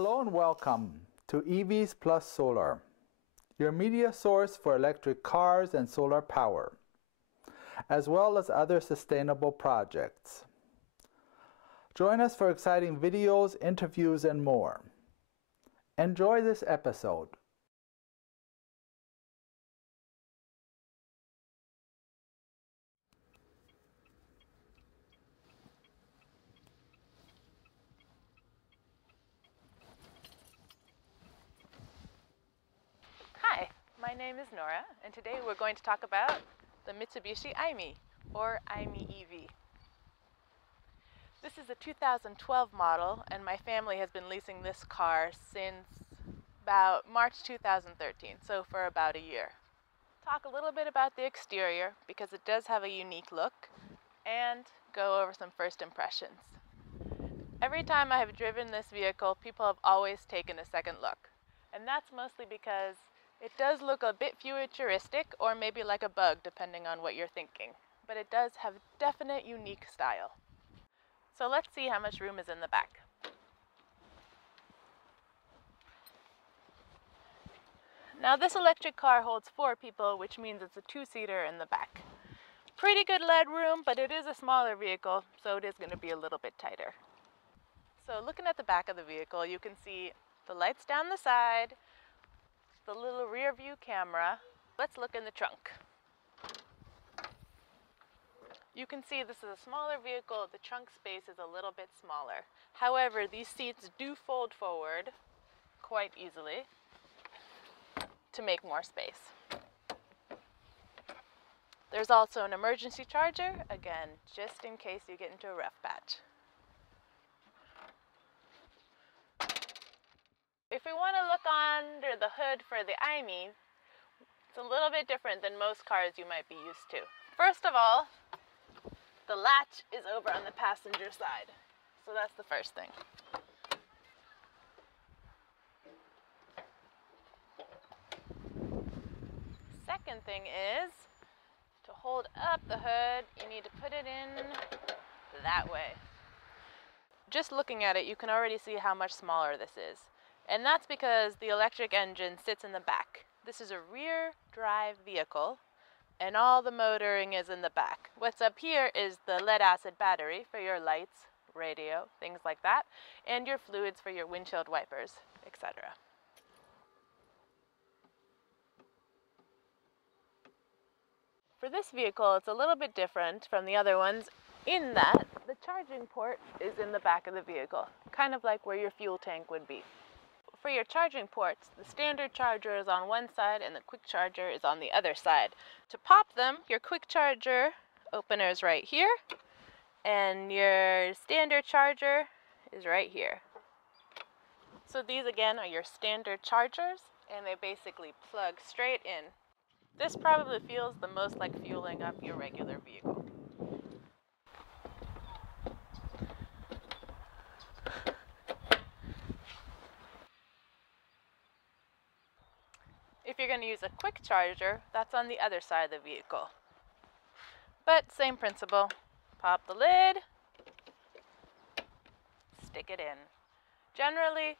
Hello and welcome to EVs Plus Solar, your media source for electric cars and solar power, as well as other sustainable projects. Join us for exciting videos, interviews, and more. Enjoy this episode. Hi, my name is Nora, and today we're going to talk about the Mitsubishi iMiEV, or iMiEV. This is a 2012 model, and my family has been leasing this car since about March 2013, so for about a year. Talk a little bit about the exterior, because it does have a unique look, and go over some first impressions. Every time I have driven this vehicle, people have always taken a second look, and that's mostly because it does look a bit futuristic, or maybe like a bug, depending on what you're thinking. But it does have definite unique style. So let's see how much room is in the back. Now this electric car holds 4 people, which means it's a 2-seater in the back. Pretty good leg room, but it is a smaller vehicle, so it is going to be a little bit tighter. So looking at the back of the vehicle, you can see the lights down the side, the little rear view camera. Let's look in the trunk. You can see this is a smaller vehicle. The trunk space is a little bit smaller. However, these seats do fold forward quite easily to make more space. There's also an emergency charger, again, just in case you get into a rough patch. If we want to look under the hood for the iMiEV, it's a little bit different than most cars you might be used to. First of all, the latch is over on the passenger side, so that's the first thing. Second thing is, to hold up the hood, you need to put it in that way. Just looking at it, you can already see how much smaller this is. And that's because the electric engine sits in the back. This is a rear drive vehicle, and all the motoring is in the back. What's up here is the lead-acid battery for your lights, radio, things like that, and your fluids for your windshield wipers, etc. For this vehicle, it's a little bit different from the other ones in that the charging port is in the back of the vehicle, kind of like where your fuel tank would be. For your charging ports, the standard charger is on one side and the quick charger is on the other side. To pop them, your quick charger opener is right here, and your standard charger is right here. So these again are your standard chargers, and they basically plug straight in. This probably feels the most like fueling up your regular vehicle. If you're going to use a quick charger, that's on the other side of the vehicle. But same principle. Pop the lid, stick it in. Generally,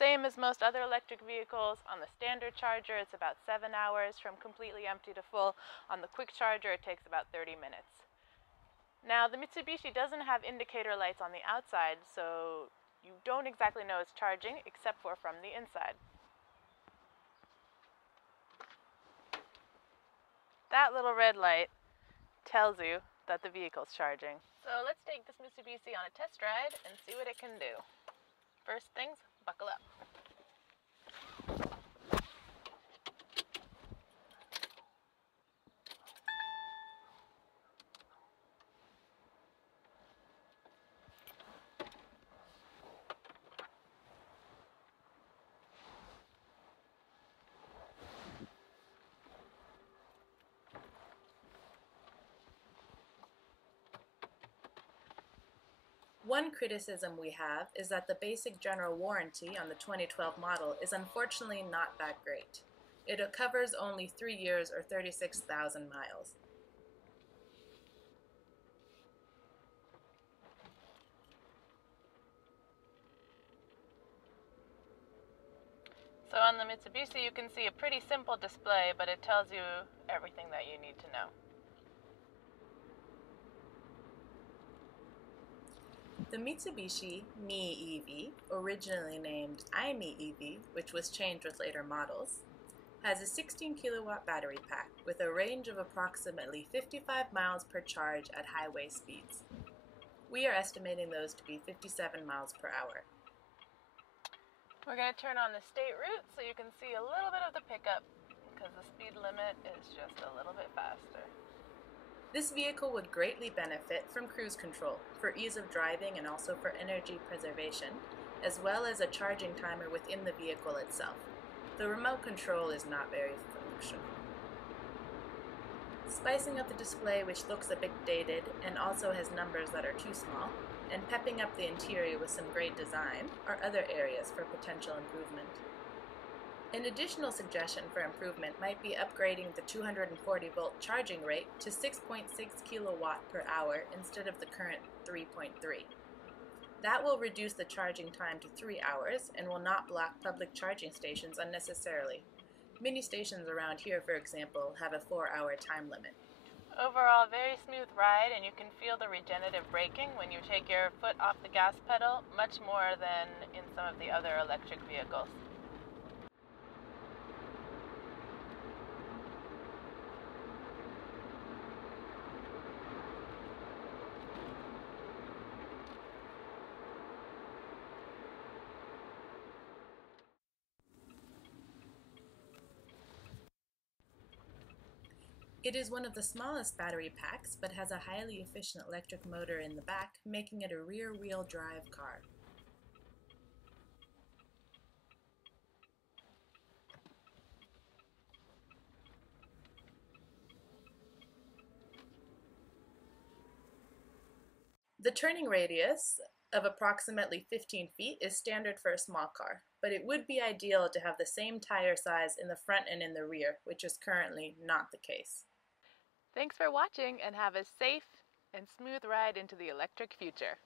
same as most other electric vehicles, on the standard charger it's about 7 hours from completely empty to full. On the quick charger it takes about 30 minutes. Now the Mitsubishi doesn't have indicator lights on the outside, so you don't exactly know it's charging except for from the inside. That little red light tells you that the vehicle's charging. So let's take this Mitsubishi on a test ride and see what it can do. First things, buckle up. One criticism we have is that the basic general warranty on the 2012 model is unfortunately not that great. It covers only 3 years or 36,000 miles. So on the Mitsubishi you can see a pretty simple display, but it tells you everything that you need to know. The Mitsubishi MiEV, originally named iMiEV, which was changed with later models, has a 16 kilowatt battery pack with a range of approximately 55 miles per charge at highway speeds. We are estimating those to be 57 miles per hour. We're going to turn on the state route so you can see a little bit of the pickup, because the speed limit is just a little bit faster. This vehicle would greatly benefit from cruise control for ease of driving and also for energy preservation, as well as a charging timer within the vehicle itself. The remote control is not very functional. Spicing up the display, which looks a bit dated and also has numbers that are too small, and pepping up the interior with some great design are other areas for potential improvement. An additional suggestion for improvement might be upgrading the 240-volt charging rate to 6.6 kilowatt per hour instead of the current 3.3. That will reduce the charging time to 3 hours and will not block public charging stations unnecessarily. Many stations around here, for example, have a 4-hour time limit. Overall, very smooth ride, and you can feel the regenerative braking when you take your foot off the gas pedal, much more than in some of the other electric vehicles. It is one of the smallest battery packs, but has a highly efficient electric motor in the back, making it a rear-wheel drive car. The turning radius of approximately 15 feet is standard for a small car, but it would be ideal to have the same tire size in the front and in the rear, which is currently not the case. Thanks for watching, and have a safe and smooth ride into the electric future.